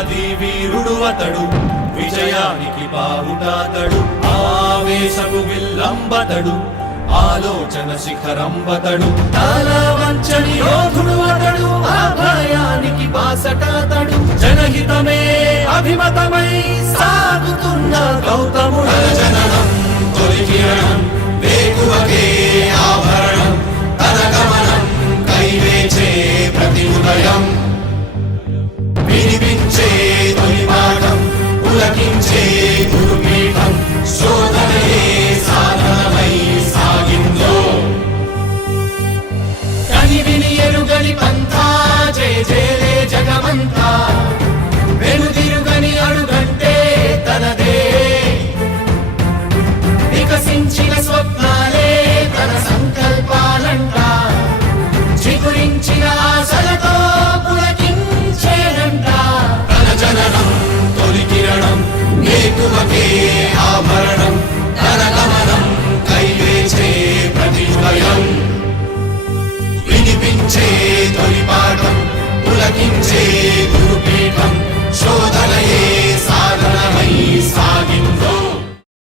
నినాది వీరుడు అతడు, విజయానికి బావుటాతడు, ఆవేశపు విల్లంబతడు, ఆలోచన శిఖరంబతడు, తాలా వంచని యోధుడు అతడు, అభయానికి బాసటాతడు, జనహితమే అభిమతమై సాగుతున్న గౌతముడు. జననం తొలి కిరణం వేకువకే ఆభరణం,